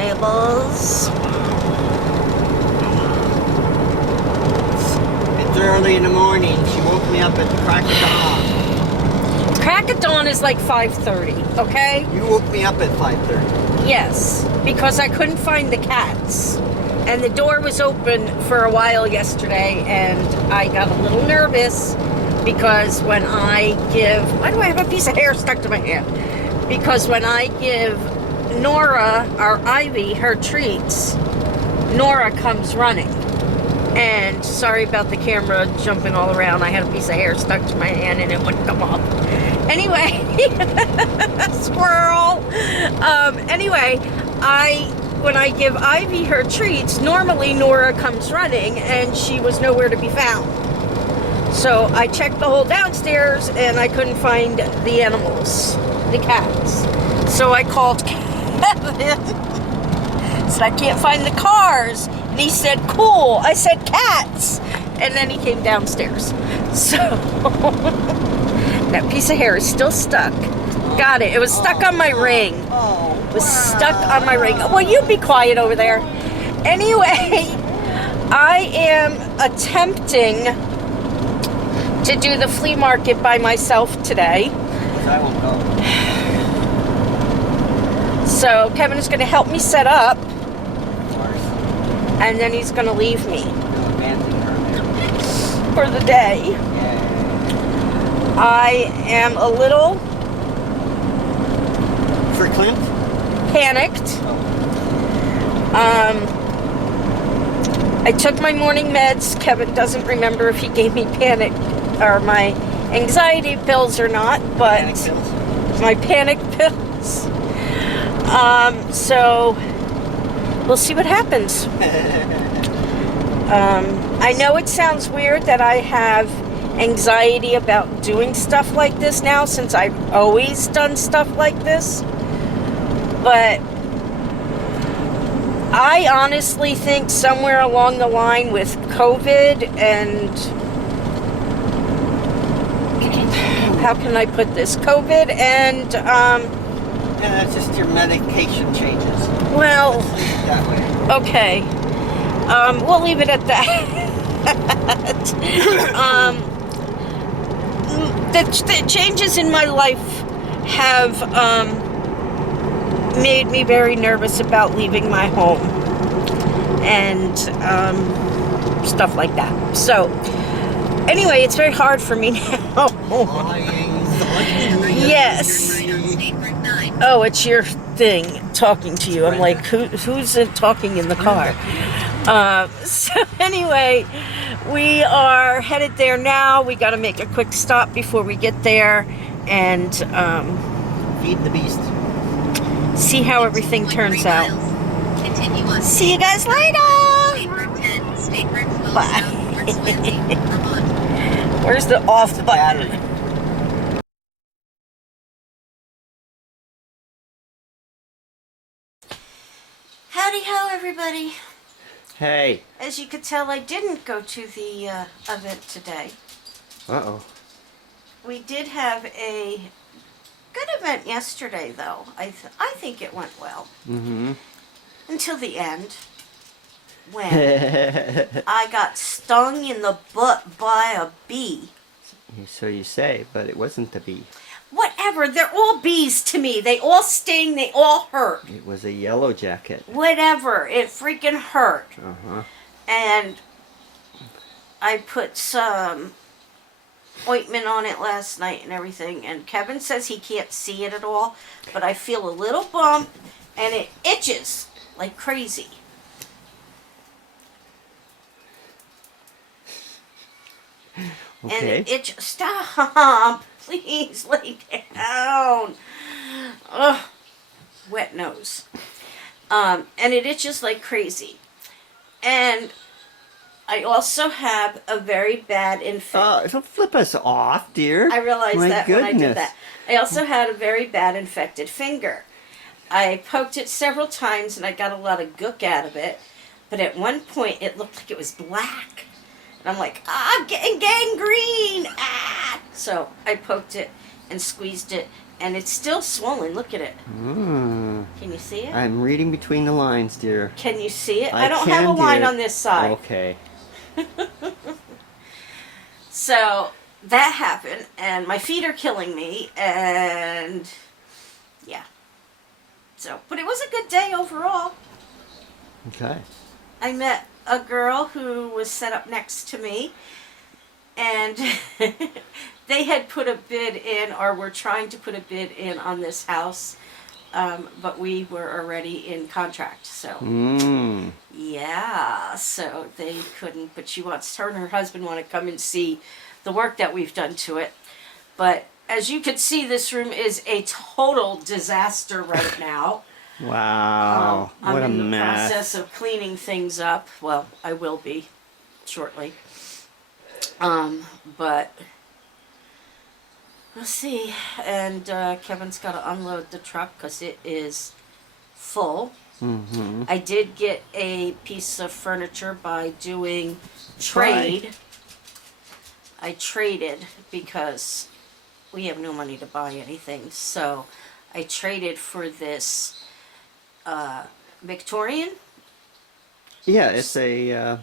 neighbors. It's early in the morning. She woke me up at the crack of dawn. Crack of dawn is like 5:30, okay? You woke me up at 5:30. Yes, because I couldn't find the cats. And the door was open for a while yesterday, and I got a little nervous because when I give... Why do I have a piece of hair stuck to my hand? Because when I give Nora, our Ivy, her treats, Nora comes running. And sorry about the camera jumping all around. I had a piece of hair stuck to my hand and it wouldn't come off. Anyway, squirrel. Anyway, when I give Ivy her treats, normally Nora comes running and she was nowhere to be found. So I checked the whole downstairs and I couldn't find the animals, the cats. So I called Kevin. Said, I can't find the cars. And he said, cool. I said, cats. And then he came downstairs. So that piece of hair is still stuck. Got it. It was stuck on my ring. It was stuck on my ring. Well, you be quiet over there. Anyway, I am attempting to do the flea market by myself today. I won't go. So Kevin is going to help me set up. And then he's going to leave me for the day. I am a little panicked. I took my morning meds. Kevin doesn't remember if he gave me panic or my anxiety pills or not, but my panic pills. So we'll see what happens. I know it sounds weird that I have anxiety about doing stuff like this now, since I've always done stuff like this. But I honestly think somewhere along the line with COVID and... How can I put this? COVID and... Yeah, that's just your medication changes. Well, That way. okay. We'll leave it at that. The changes in my life have made me very nervous about leaving my home and stuff like that. So, anyway, it's very hard for me now. Yes. Oh, it's your thing talking to you. I'm like, who's talking in the car? So anyway, we are headed there now. We got to make a quick stop before we get there and Feed the beast. see how everything turns out. See you guys later. Bye. Where's the off button? Howdy ho, everybody. Hey. As you could tell, I didn't go to the event today. Uh-oh. We did have a good event yesterday, though. I think it went well. Mm-hmm. Until the end, when I got stung in the butt by a bee. So you say, but it wasn't the bee. Whatever, they're all bees to me. They all sting, they all hurt. It was a yellow jacket. Whatever, it freaking hurt. Uh-huh. And I put some ointment on it last night and everything, and Kevin says he can't see it at all, but I feel a little bump and it itches like crazy. Okay. And it itches. Stop! Please lay down. Ugh. Wet nose. And it itches like crazy. And I also have a very bad infection. Don't flip us off, dear. I realized My that goodness. when I did that. I also had a very bad infected finger. I poked it several times and I got a lot of gook out of it. But at one point it looked like it was black. And I'm like, I'm getting gangrene! Ah! So I poked it and squeezed it, and it's still swollen. Look at it. Mm. Can you see it? I'm reading between the lines, dear. Can you see it? I I don't have a can, line dear. on this side. Okay. So that happened, and my feet are killing me, and yeah. So, but it was a good day overall. Okay. I met a girl who was set up next to me, and they had put a bid in, or were trying to put a bid in on this house, but we were already in contract, so yeah, so they couldn't, but her and her husband want to come and see the work that we've done to it. But as you can see, this room is a total disaster right now. Wow. What a I'm in the mess. process of cleaning things up. Well, I will be shortly. But we'll see. And Kevin's got to unload the truck because it is full. Mm-hmm. I did get a piece of furniture by doing trade. I traded because we have no money to buy anything. So I traded for this Victorian. Yeah, it's a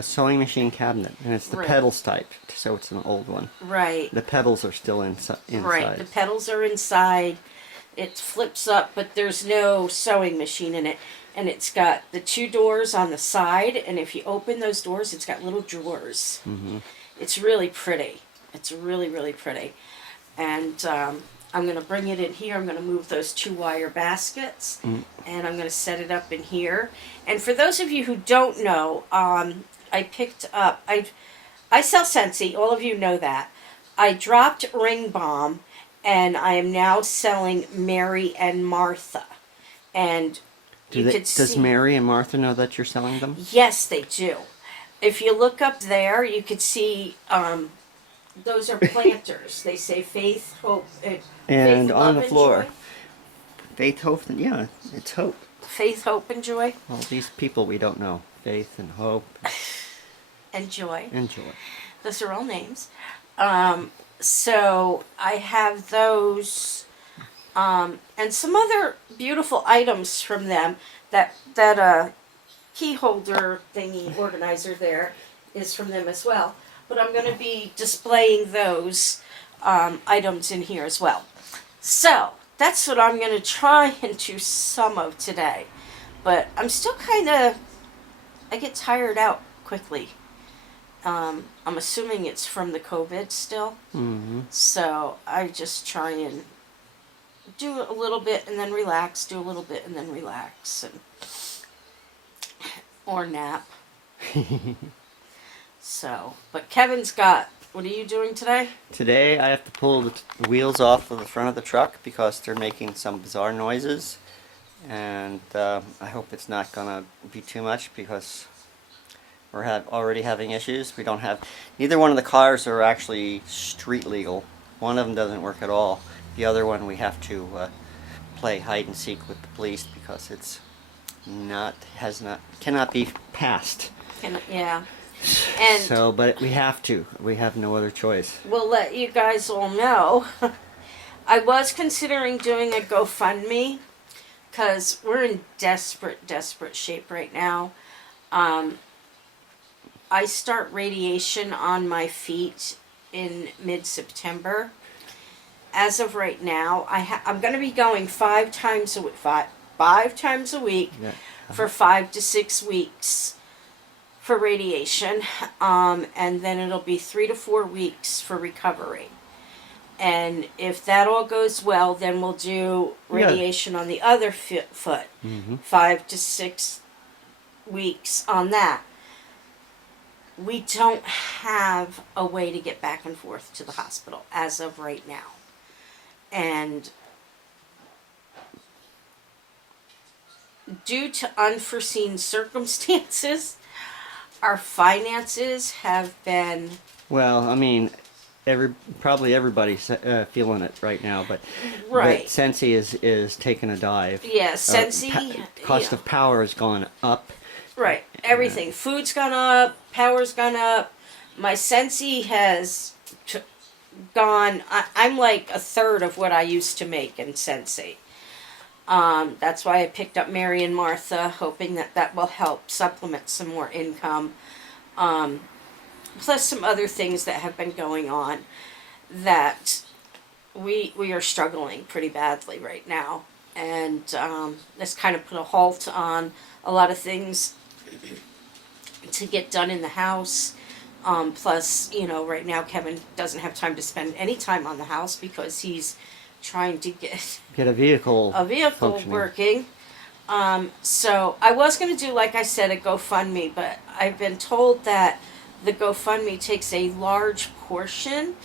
sewing machine cabinet, and it's the Right. pedals type, so it's an old one. Right. The pedals are still inside. Right. The pedals are inside. It flips up, but there's no sewing machine in it. And it's got the 2 doors on the side, and if you open those doors, it's got little drawers. Mm-hmm. It's really pretty. It's really, really pretty. And I'm going to bring it in here. I'm going to move those 2 wire baskets, and I'm going to set it up in here. And for those of you who don't know, I picked up, I sell Scentsy. All of you know that. I dropped Ring Balm, and I am now selling Mary and Martha. And Does Mary and Martha know that you're selling them? Yes, they do. If you look up there, you could see those are planters. They say faith, hope, And faith, on love, the floor, and joy. faith, hope, yeah, it's hope. Faith, hope, and joy. All these people we don't know. Faith and hope And joy. and joy. Those are all names. So I have those, and some other beautiful items from them. That key holder thingy organizer there is from them as well. But I'm going to be displaying those items in here as well. So that's what I'm going to try and do some of today. But I'm still I get tired out quickly. I'm assuming it's from the COVID still. Mm-hmm. So I just try and do a little bit and then relax, do a little bit and then relax, or nap. So, but Kevin's got, what are you doing today? Today I have to pull the wheels off of the front of the truck because they're making some bizarre noises, and I hope it's not gonna be too much because we're already having issues. We don't have, neither one of the cars are actually street legal. One of them doesn't work at all. The other one we have to play hide and seek with the police because it's cannot be passed. Yeah. And so, but we have to. We have no other choice. we'll let you guys all know. I was considering doing a GoFundMe because we're in desperate shape right now. I start radiation on my feet in mid-September. As of right now, I'm going to be going 5 times a week, five times a week Yeah. for 5 to 6 weeks for radiation, and then it'll be 3 to 4 weeks for recovery. And if that all goes well, then we'll do radiation on the other foot, 5 to 6 weeks on that. We don't have a way to get back and forth to the hospital as of right now. And due to unforeseen circumstances, our finances have been... Well, I mean, probably everybody's feeling it right now, but Right. But Scentsy is taking a dive. Yeah, Scentsy... Cost of power has gone up. Right, everything. Food's gone up, power's gone up. My Scentsy has gone. I'm like a third of what I used to make in Sensei. That's why I picked up Mary and Martha, hoping that that will help supplement some more income. Plus some other things that have been going on that we are struggling pretty badly right now. And this kind of put a halt on a lot of things to get done in the house. Plus, right now Kevin doesn't have time to spend any time on the house because he's trying to get a vehicle functioning. working. So I was going to do, like I said, a GoFundMe, but I've been told that the GoFundMe takes a large portion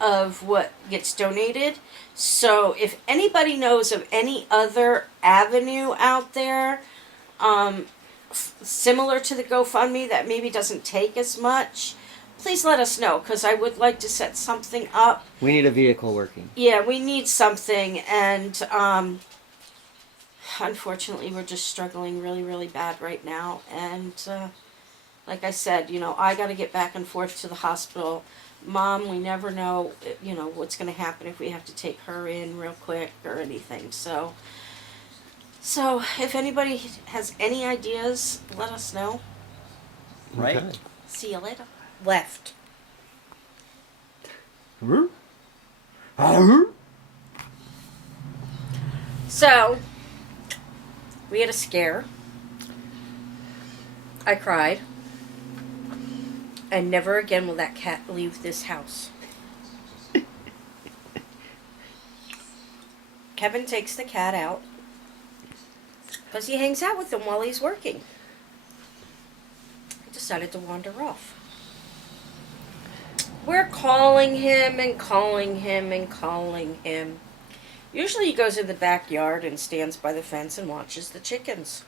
of what gets donated. So if anybody knows of any other avenue out there, similar to the GoFundMe that maybe doesn't take as much, please let us know, because I would like to set something up. We need a vehicle working. Yeah, we need something, and unfortunately we're just struggling really, really bad right now. And like I said, I got to get back and forth to the hospital. Mom, we never know, what's going to happen if we have to take her in real quick or anything. So if anybody has any ideas, let us know. Right. Okay. See you later. Left. So, we had a scare. I cried. And never again will that cat leave this house. Kevin takes the cat out because he hangs out with him while he's working. He decided to wander off. We're calling him and calling him and calling him. Usually he goes in the backyard and stands by the fence and watches the chickens.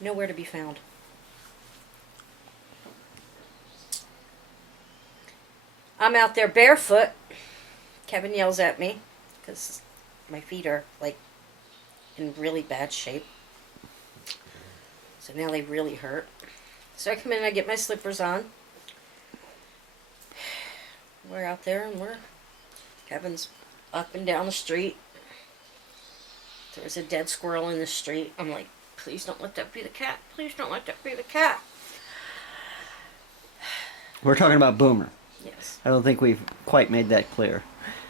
Nowhere to be found. I'm out there barefoot. Kevin yells at me because my feet are like in really bad shape. So now they really hurt. So I come in and I get my slippers on. We're out there and Kevin's up and down the street. There's a dead squirrel in the street. I'm like, please don't let that be the cat. Please don't let that be the cat. We're talking about Boomer. Yes. I don't think we've quite made that clear.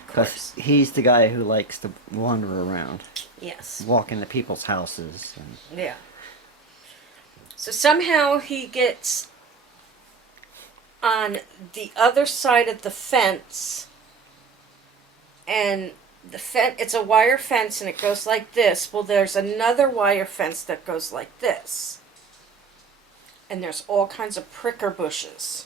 Because he's the guy who likes to wander around. Yes. Walk into people's houses. And... Yeah. So somehow he gets on the other side of the fence, and it's a wire fence and it goes like this. Well, there's another wire fence that goes like this. And there's all kinds of pricker bushes.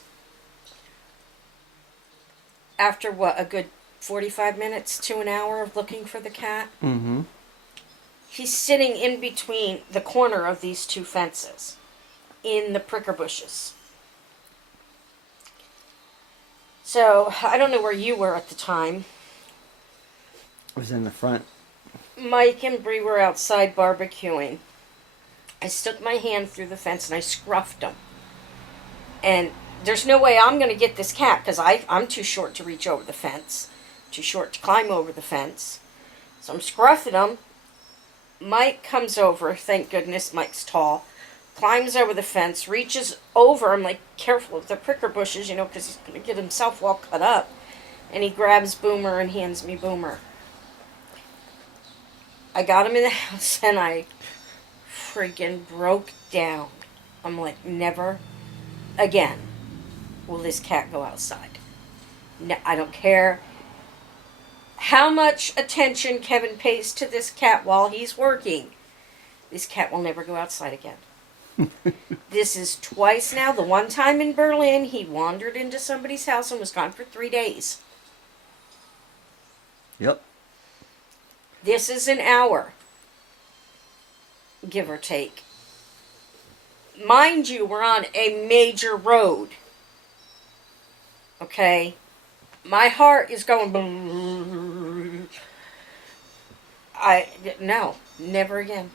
After a good 45 minutes to an hour of looking for the cat, Mm-hmm. he's sitting in between the corner of these two fences in the pricker bushes. So, I don't know where you were at the time. It was in the front. Mike and Bree were outside barbecuing. I stuck my hand through the fence and I scruffed him. And there's no way I'm going to get this cat because I'm too short to reach over the fence. Too short to climb over the fence. So I'm scruffing him. Mike comes over. Thank goodness Mike's tall. Climbs over the fence. Reaches over. I'm like, careful with the pricker bushes, because he's going to get himself all cut up. And he grabs Boomer and hands me Boomer. I got him in the house and I freaking broke down. I'm like, never again will this cat go outside. No, I don't care how much attention Kevin pays to this cat while he's working. This cat will never go outside again. This is twice now. The one time in Berlin, he wandered into somebody's house and was gone for 3 days. Yep. This is an hour, give or take. Mind you, we're on a major road. Okay? My heart is going... No, never again.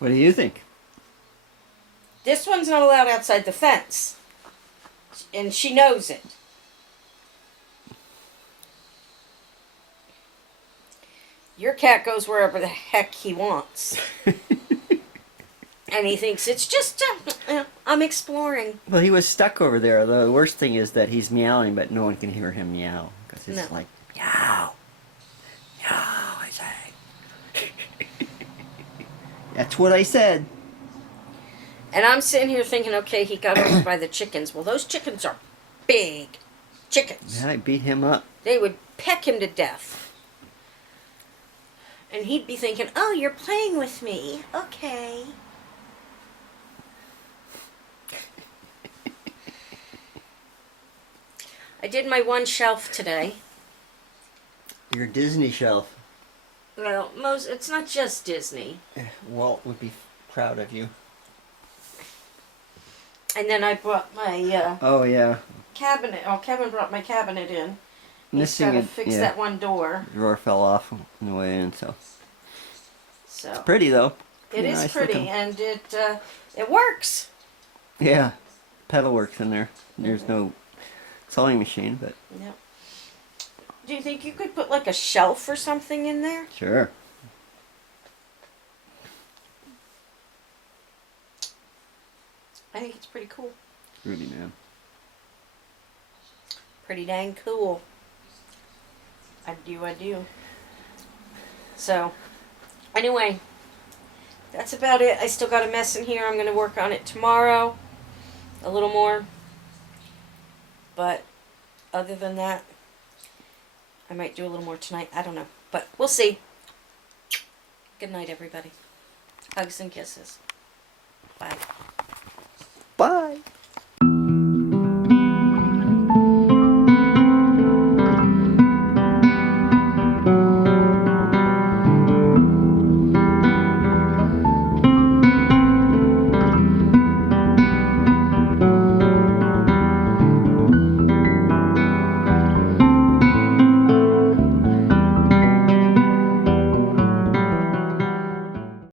What do you think? This one's not allowed outside the fence. And she knows it. Your cat goes wherever the heck he wants. And he thinks it's just, I'm exploring. Well, he was stuck over there. The worst thing is that he's meowing, but no one can hear him meow. Because it's like, meow. Meow, I say. That's what I said. And I'm sitting here thinking, okay, he got over by the chickens. Well, those chickens are big chickens. Yeah, I beat him up. They would peck him to death. And he'd be thinking, oh, you're playing with me. Okay. I did my one shelf today. Your Disney shelf. Well, it's not just Disney. Walt would be proud of you. And then I brought my Oh, yeah. cabinet. Oh, Kevin brought my cabinet in. He's Missing got to a- fix yeah. that one door. Drawer fell off on the way in, so. So Pretty, though. it is Nice pretty, looking. and it works. Yeah. Pedal works in there. There's no sewing machine, but Yep. Do you think you could put like a shelf or something in there? sure. I think it's pretty cool. Rudy, man. Pretty dang cool. I do. So, anyway, that's about it. I still got a mess in here. I'm going to work on it tomorrow. A little more. But other than that, I might do a little more tonight. I don't know. But we'll see. Good night, everybody. Hugs and kisses. Bye. Bye.